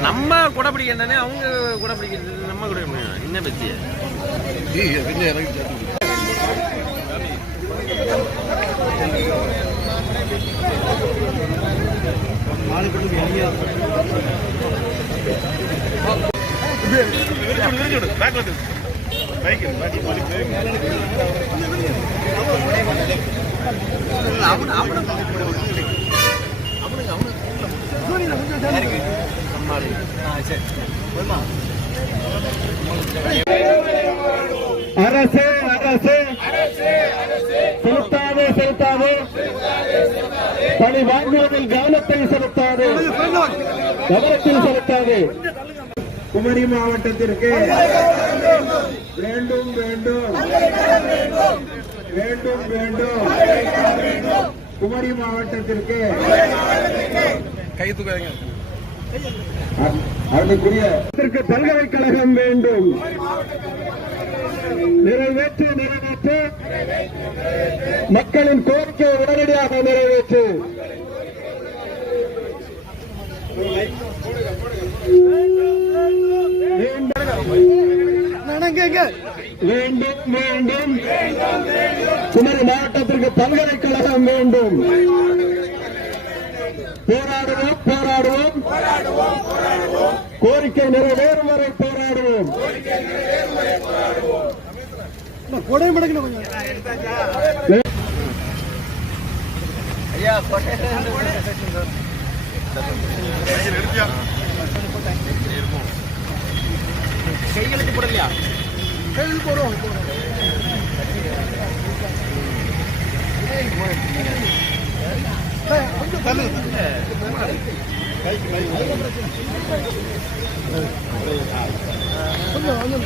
நம்ம கூட பிடிக்கிறதானே அவங்க கூட பிடிக்கிறது நம்ம கூட. என்ன பத்தி? ஏய், கொஞ்சம் இறங்கி கேட்டு அரசு அரசு. செலுத்தாதே செலுத்தாதே. பணி வாங்குவதில் கவனத்தை செலுத்தாதே. கவனத்தில் செலுத்தாதே. குமரி மாவட்டத்திற்கு வேண்டும் வேண்டும். வேண்டும் வேண்டும். குமரி மாவட்டத்திற்கு கை தூக்காதீங்க. பல்கலைக்கழகம் வேண்டும். நிறைவேற்று நிறைவேற்று. மக்களின் கோரிக்கையை உடனடியாக நிறைவேற்று. வேண்டும் வேண்டும். குமரி மாவட்டத்திற்கு பல்கலைக்கழகம் வேண்டும். போராடுவோம் போராடுவோம். கோரிக்கை நிறைவேறும் வரை போராடுவோம். கைகளுக்கு போடலையா கொஞ்சம் கொஞ்சம்